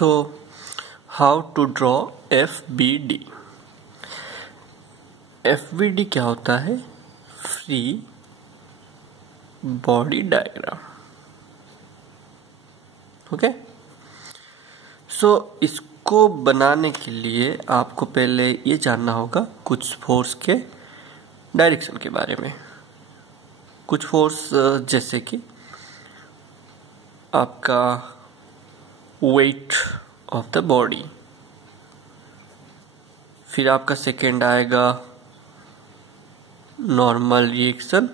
So, how to draw FBD? FBD क्या होता है? Free body diagram. ओके. सो इसको बनाने के लिए आपको पहले ये जानना होगा कुछ फोर्स के डायरेक्शन के बारे में. कुछ फोर्स जैसे कि आपका वेट ऑफ द बॉडी, फिर आपका सेकेंड आएगा नॉर्मल रिएक्शन,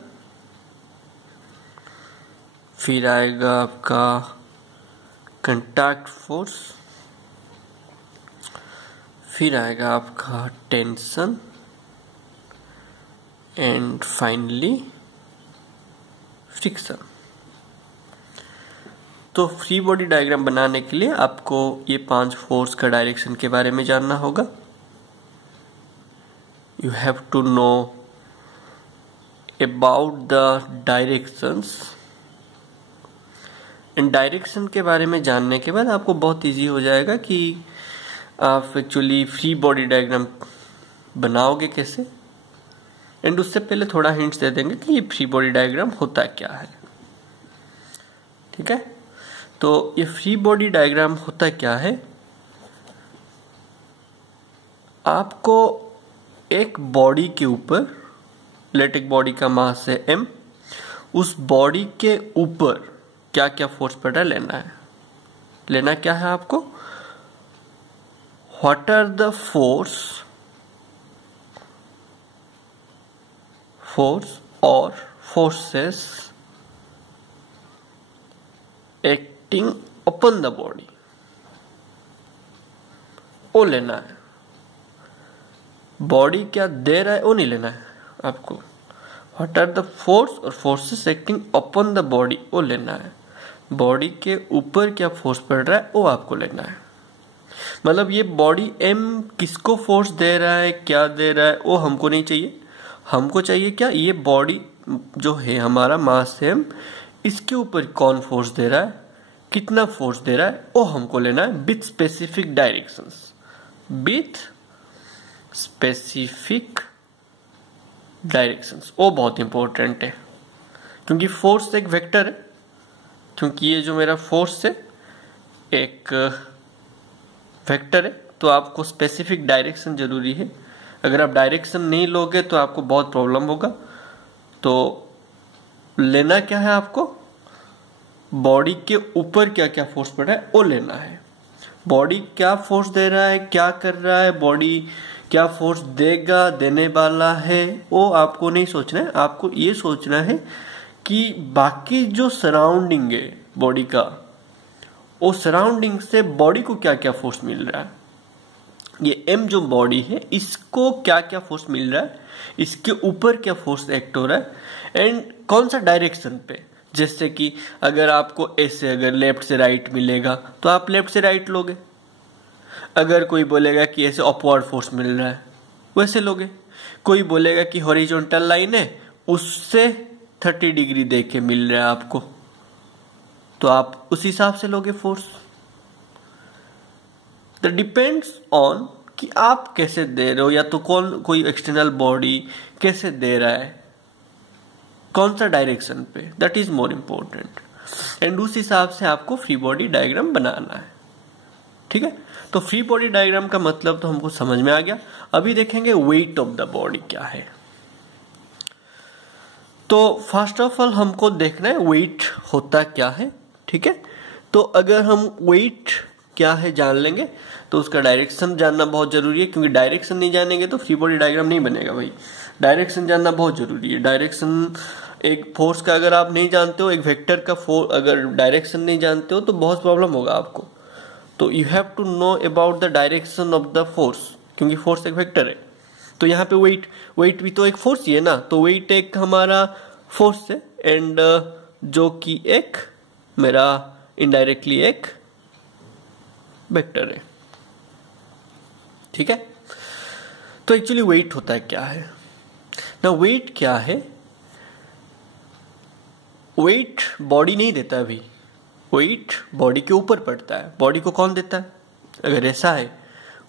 फिर आएगा आपका कंटैक्ट फोर्स, फिर आएगा आपका टेंशन एंड फाइनली फ्रिक्शन. तो फ्री बॉडी डायग्राम बनाने के लिए आपको ये 5 फोर्स का डायरेक्शन के बारे में जानना होगा. You have to know about the directions. इन डायरेक्शन के बारे में जानने के बाद आपको बहुत इजी हो जाएगा कि आप एक्चुअली फ्री बॉडी डायग्राम बनाओगे कैसे. एंड उससे पहले थोड़ा हिंट्स दे देंगे कि ये फ्री बॉडी डायग्राम होता क्या है. ठीक है. तो ये फ्री बॉडी डायग्राम होता क्या है? आपको एक बॉडी के ऊपर, लेट एक बॉडी का मास है m, उस बॉडी के ऊपर क्या क्या फोर्स पड़ रहा है लेना क्या है आपको? व्हाट आर द फोर्स और forces acting upon the body, वो लेना है. बॉडी क्या दे रहा है वो नहीं लेना है आपको. व्हाट आर द फोर्स और forces acting upon the body, वो लेना है. बॉडी के ऊपर क्या फोर्स पड़ रहा है वो आपको लेना है. मतलब ये बॉडी m किसको फोर्स दे रहा है, क्या दे रहा है, वो हमको नहीं चाहिए. हमको चाहिए क्या? ये बॉडी जो है हमारा मास है, इसके ऊपर कौन फोर्स दे रहा है, कितना फोर्स दे रहा है, वो हमको लेना है with specific directions. With specific directions वो बहुत इंपॉर्टेंट है, क्योंकि फोर्स एक वेक्टर है. क्योंकि ये जो मेरा फोर्स है एक वेक्टर है, तो आपको स्पेसिफिक डायरेक्शन जरूरी है. अगर आप डायरेक्शन नहीं लोगे तो आपको बहुत प्रॉब्लम होगा. तो लेना क्या है आपको? बॉडी के ऊपर क्या क्या फोर्स पड़ रहा है वो लेना है. बॉडी क्या फोर्स दे रहा है, क्या कर रहा है, बॉडी क्या फोर्स देगा, देने वाला है, वो आपको नहीं सोचना है. आपको ये सोचना है कि बाकी जो सराउंडिंग है बॉडी का, वो सराउंडिंग से बॉडी को क्या क्या फोर्स मिल रहा है. ये m जो बॉडी है इसको क्या क्या फोर्स मिल रहा है, इसके ऊपर क्या फोर्स एक्ट हो रहा है, एंड कौन सा डायरेक्शन पे. जैसे कि अगर आपको ऐसे अगर लेफ्ट से राइट मिलेगा तो आप लेफ्ट से राइट लोगे. अगर कोई बोलेगा कि ऐसे अपवर्ड फोर्स मिल रहा है वैसे लोगे. कोई बोलेगा कि हॉरिजॉन्टल लाइन है उससे 30 डिग्री देख के मिल रहा है आपको, तो आप उस हिसाब से लोगे फोर्स. दैट डिपेंड्स ऑन कि आप कैसे दे रहे हो, या तो कोई एक्सटर्नल बॉडी कैसे दे रहा है, कौन सा डायरेक्शन पे. That is more important. And उस हिसाब से आपको फ्री बॉडी डायग्राम बनाना है. ठीक है. तो फ्री बॉडी डायग्राम का मतलब तो हमको समझ में आ गया. अभी देखेंगे वेट ऑफ द बॉडी क्या है. तो फर्स्ट ऑफ ऑल हमको देखना है वेट होता क्या है. ठीक है. तो अगर हम वेट क्या है जान लेंगे तो उसका डायरेक्शन जानना बहुत जरूरी है, क्योंकि डायरेक्शन नहीं जानेंगे तो फ्री बॉडी डायग्राम नहीं बनेगा भाई. डायरेक्शन जानना बहुत जरूरी है. डायरेक्शन एक फोर्स का अगर आप नहीं जानते हो, एक वेक्टर का अगर डायरेक्शन नहीं जानते हो तो बहुत प्रॉब्लम होगा आपको. तो you have to know about the direction of the force, क्योंकि फोर्स एक वेक्टर है. तो यहाँ पे वेट भी तो एक फोर्स ही है ना. तो वेट एक हमारा फोर्स है, एंड जो कि एक मेरा इनडायरेक्टली एक वेक्टर है. ठीक है. तो एक्चुअली वेट होता है क्या है ना. वेट क्या है? वेट बॉडी नहीं देता अभी. वेट बॉडी के ऊपर पड़ता है, बॉडी को कौन देता है? अगर ऐसा है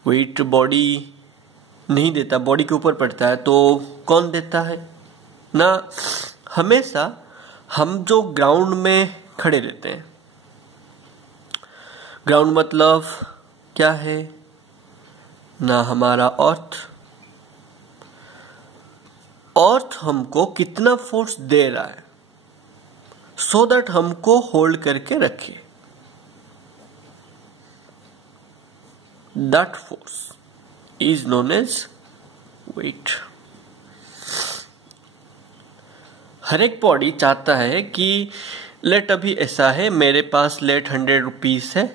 वेट बॉडी नहीं देता, बॉडी के ऊपर पड़ता है, तो कौन देता है ना? हमेशा हम जो ग्राउंड में खड़े रहते हैं, ग्राउंड मतलब क्या है ना? हमारा अर्थ हमको कितना फोर्स दे रहा है सो दैट हमको होल्ड करके रखे, that force is known as weight. हर एक बॉडी चाहता है कि लेट अभी ऐसा है, मेरे पास लेट 100 रुपीज है,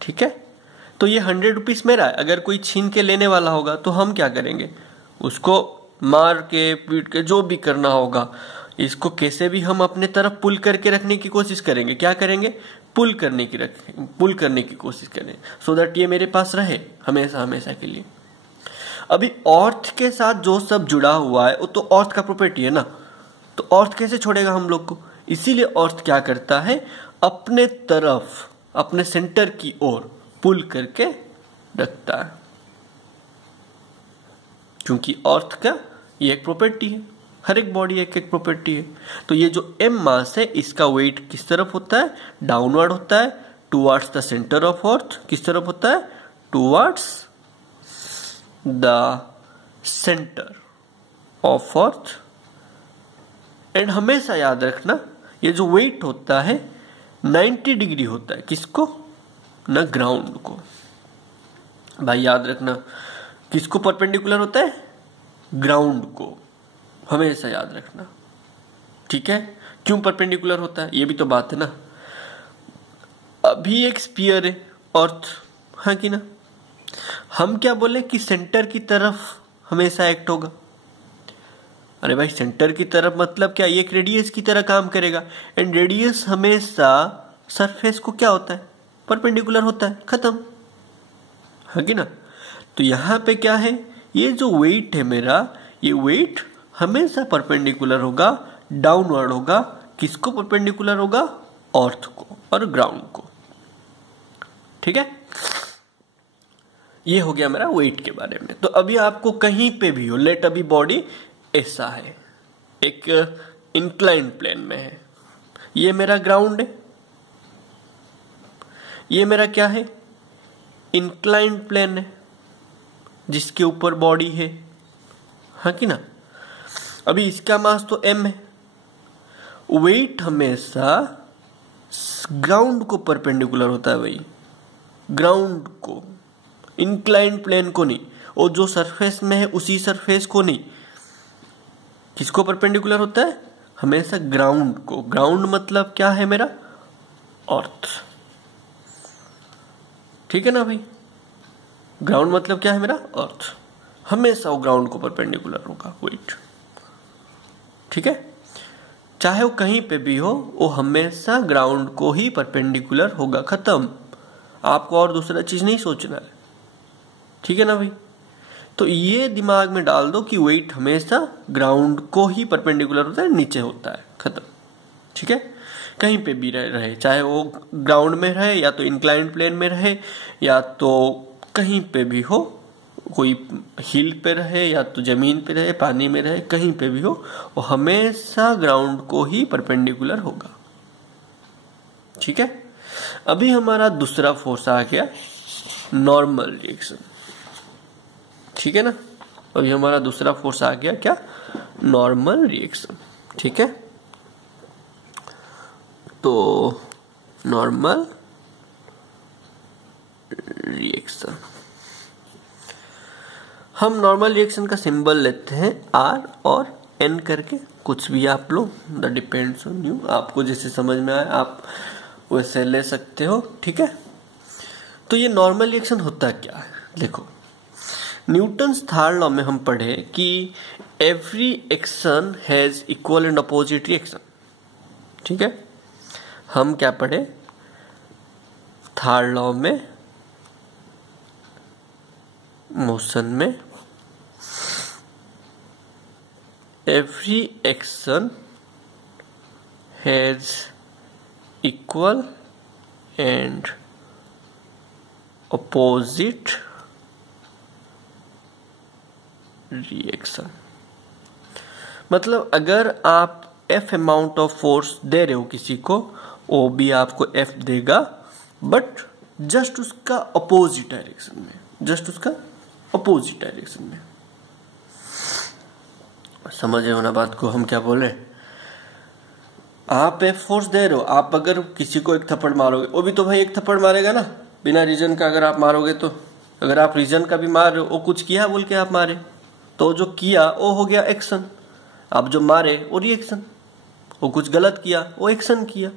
ठीक है, तो ये 100 रुपीज मेरा है। अगर कोई छीन के लेने वाला होगा तो हम क्या करेंगे? उसको मार के पीट के जो भी करना होगा, इसको कैसे भी हम अपने तरफ पुल करके रखने की कोशिश करेंगे। क्या करेंगे? पुल करने की कोशिश करें सो दैट ये मेरे पास रहे हमेशा हमेशा के लिए। अभी अर्थ के साथ जो सब जुड़ा हुआ है वो तो अर्थ का प्रॉपर्टी है ना, तो अर्थ कैसे छोड़ेगा हम लोग को? इसीलिए अर्थ क्या करता है? अपने तरफ, अपने सेंटर की ओर पुल करके रखता है, क्योंकि अर्थ का ये एक प्रॉपर्टी है, हर एक बॉडी एक एक प्रॉपर्टी है। तो ये जो m मास है इसका वेट किस तरफ होता है? डाउनवर्ड होता है, towards the centre of earth. किस तरफ होता है? Towards the centre of earth. And हमेशा याद रखना ये जो वेट होता है 90 डिग्री होता है। किसको? ना ग्राउंड को। भाई याद रखना, किसको परपेंडिकुलर होता है? ग्राउंड को, हमेशा याद रखना, ठीक है। क्यों परपेंडिकुलर होता है ये भी तो बात है ना। अभी एक स्फीयर है अर्थ, हाँ कि ना? हम क्या बोले कि सेंटर की तरफ हमेशा एक्ट होगा। अरे भाई सेंटर की तरफ मतलब क्या? ये एक रेडियस की तरह काम करेगा। एंड रेडियस हमेशा सरफेस को क्या होता है? परपेंडिकुलर होता है, खत्म, है कि ना? तो यहां पे क्या है? ये जो वेट है मेरा, ये वेट हमेशा परपेंडिकुलर होगा, डाउनवर्ड होगा। किसको परपेंडिकुलर होगा? अर्थ को और ग्राउंड को, ठीक है। ये हो गया मेरा वेट के बारे में। तो अभी आपको कहीं पे भी हो, लेट अभी बॉडी ऐसा है, एक इंक्लाइन प्लेन में है, ये मेरा ग्राउंड है, ये मेरा क्या है? इंक्लाइन प्लेन है जिसके ऊपर बॉडी है, हाँ कि ना? अभी इसका मास तो m है, वेट हमेशा ग्राउंड को परपेंडिकुलर होता है भाई, ग्राउंड को, इंक्लाइन प्लेन को नहीं, और जो सरफेस में है उसी सरफेस को नहीं। किसको परपेंडिकुलर होता है? हमेशा ग्राउंड को। ग्राउंड मतलब क्या है मेरा? अर्थ, ठीक है ना भाई? ग्राउंड मतलब क्या है मेरा? अर्थ। हमेशा वो ग्राउंड को परपेंडिकुलर होगा वेट, ठीक है। चाहे वो कहीं पे भी हो, वो हमेशा ग्राउंड को ही परपेंडिकुलर होगा, खत्म। आपको और दूसरा चीज नहीं सोचना है, ठीक है ना भाई? तो ये दिमाग में डाल दो कि वेट हमेशा ग्राउंड को ही परपेंडिकुलर होता है, नीचे होता है, खत्म, ठीक है। कहीं पे भी रहे, चाहे वो ग्राउंड में रहे या तो इंक्लाइंड प्लेन में रहे या तो कहीं पे भी हो, कोई हिल पे रहे या तो जमीन पे रहे, पानी में रहे, कहीं पे भी हो, वो हमेशा ग्राउंड को ही परपेंडिकुलर होगा, ठीक है। अभी हमारा दूसरा फोर्स आ गया नॉर्मल रिएक्शन, ठीक है ना। अभी हमारा दूसरा फोर्स आ गया क्या? नॉर्मल रिएक्शन, ठीक है। तो नॉर्मल रिएक्शन, हम नॉर्मल रिएक्शन का सिंबल लेते हैं R और N करके, कुछ भी आप लो, द डिपेंड्स ऑन यू, आपको जैसे समझ में आए आप वैसे ले सकते हो, ठीक है। तो ये नॉर्मल रिएक्शन होता क्या है? देखो, न्यूटन्स थर्ड लॉ में हम पढ़े कि every action has equal and opposite reaction, ठीक है। हम क्या पढ़े थर्ड लॉ में? मोशन में every action has equal and opposite reaction. मतलब अगर आप F अमाउंट ऑफ फोर्स दे रहे हो किसी को, वो भी आपको F देगा, बट जस्ट उसका अपोजिट डायरेक्शन में, जस्ट उसका अपोजिट डायरेक्शन में। समझ रहे हो ना बात को हम क्या बोले? आप F फोर्स दे रहे हो, आप अगर किसी को एक थप्पड़ मारोगे, वो भी तो भाई एक थप्पड़ मारेगा ना बिना रीजन का। अगर आप मारोगे तो, अगर आप रीजन का भी मार रहे हो, वो कुछ किया बोल के आप मारे, तो जो किया वो हो गया एक्शन। आप जो मारे वो रिएक्शन। वो कुछ गलत किया वो एक्शन किया।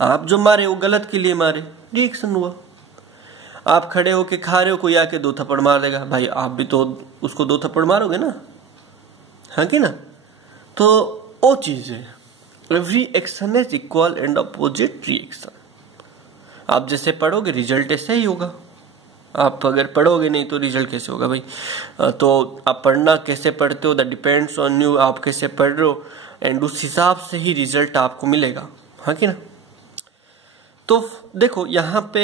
आप जो मारे वो गलत के लिए मारे, रिएक्शन हुआ। आप खड़े होके खा रहे हो, कोई आके 2 थप्पड़ मार देगा, भाई आप भी तो उसको 2 थप्पड़ मारोगे ना, हाँ कि ना? तो वो चीज है, every action is equal and opposite reaction. आप जैसे पढ़ोगे रिजल्ट ऐसे ही होगा। आप अगर पढ़ोगे नहीं तो रिजल्ट कैसे होगा भाई? तो आप पढ़ना कैसे पढ़ते हो, दैट डिपेंड्स ऑन यू। आप कैसे पढ़ रहे हो एंड उस हिसाब से ही रिजल्ट आपको मिलेगा, हाँ कि ना? तो देखो यहाँ पे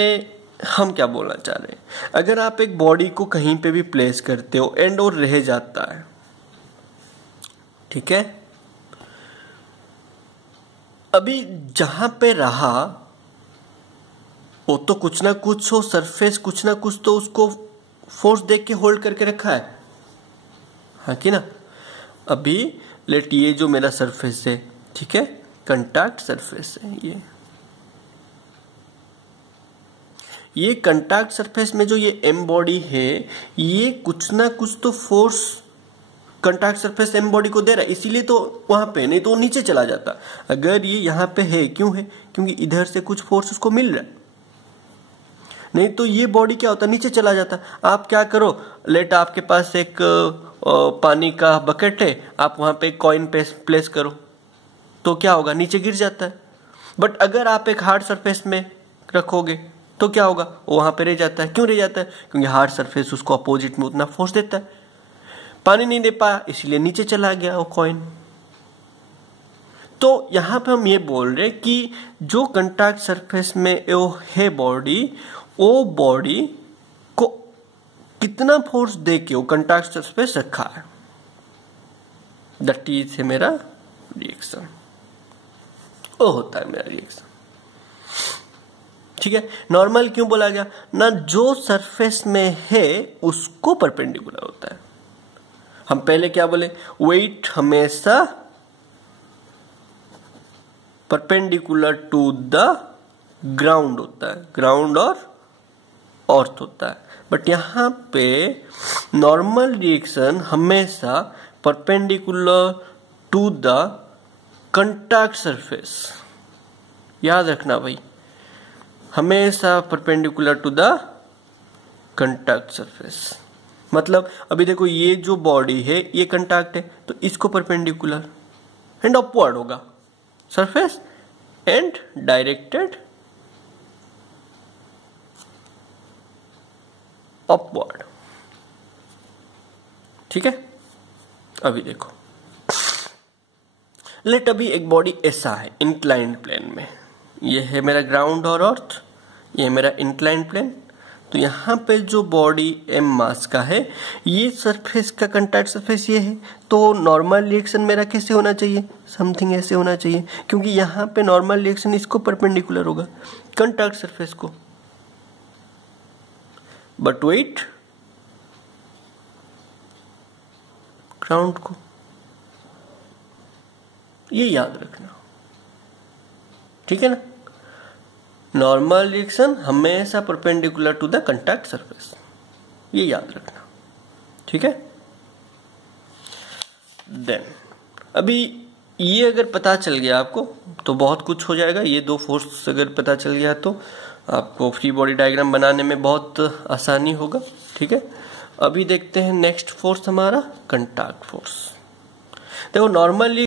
हम क्या बोलना चाह रहे हैं, अगर आप एक बॉडी को कहीं पे भी प्लेस करते हो एंड वो रह जाता है, ठीक है, अभी जहां पे रहा वो तो कुछ ना कुछ हो, सरफेस कुछ ना कुछ तो उसको फोर्स देख के होल्ड करके रखा है, हाँ कि ना? अभी लेट ये जो मेरा सरफेस है, ठीक है, कंटैक्ट सरफेस है, ये कंटैक्ट सरफेस में जो ये एम बॉडी है, ये कुछ ना कुछ तो फोर्स कंटैक्ट सरफेस एम बॉडी को दे रहा है, इसीलिए तो वहां पे, नहीं तो वो नीचे चला जाता। अगर ये यहां पे है, क्यों है? क्योंकि इधर से कुछ फोर्स उसको मिल रहा है, नहीं तो ये बॉडी क्या होता, नीचे चला जाता। आप क्या करो, लेट आपके पास एक पानी का बकेट है, आप वहां पे कॉइन प्लेस करो, तो क्या होगा, नीचे गिर जाता है। बट अगर आप एक हार्ड सरफेस में रखोगे तो क्या होगा, वो वहां पे रह जाता है। क्यों रह जाता है? क्योंकि हार्ड सरफेस उसको अपोजिट में उतना फोर्स देता है, पानी नहीं दे पाया, इसलिए नीचे चला गया वो कॉइन। तो यहां पे हम ये बोल रहे कि जो कंटैक्ट सरफेस में वो है बॉडी, वो बॉडी को कितना फोर्स दे के वो कंटैक्ट सरफेस रखा है, दैट इज है मेरा रिएक्शन। वो होता है मेरा रिएक्शन, ठीक है। नॉर्मल क्यों बोला गया ना, जो सरफेस में है उसको परपेंडिकुलर होता है। हम पहले क्या बोले, वेट हमेशा परपेंडिकुलर टू द ग्राउंड होता है, ग्राउंड और अर्थ होता है। बट यहां पे नॉर्मल रिएक्शन हमेशा perpendicular to the contact surface, याद रखना भाई, हमेशा perpendicular to the contact surface. मतलब अभी देखो ये जो बॉडी है ये कंटैक्ट है, तो इसको परपेंडिकुलर एंड अपवर्ड होगा सरफेस एंड डायरेक्टेड अपवर्ड, ठीक है। अभी देखो, लेट अभी एक बॉडी ऐसा है इंक्लाइंड प्लेन में, ये है मेरा ग्राउंड और अर्थ, ये है मेरा इंक्लाइंड प्लेन। तो यहां पे जो बॉडी एम मास का है, ये सरफेस का कंटैक्ट सरफेस ये है, तो नॉर्मल रिएक्शन मेरा कैसे होना चाहिए, समथिंग ऐसे होना चाहिए, क्योंकि यहां पे नॉर्मल रिएक्शन इसको परपेंडिकुलर होगा, कंटैक्ट सरफेस को। बट वेट ग्राउंड को, ये याद रखना, ठीक है ना। नॉर्मल रिएक्शन हमेशा perpendicular to the contact surface, ये याद रखना, ठीक है। देन अभी ये अगर पता चल गया आपको तो बहुत कुछ हो जाएगा। ये 2 फोर्स अगर पता चल गया तो आपको फ्री बॉडी डायग्राम बनाने में बहुत आसानी होगा, ठीक है। अभी देखते हैं नेक्स्ट फोर्स हमारा कंटैक्ट फोर्स। देखो नॉर्मली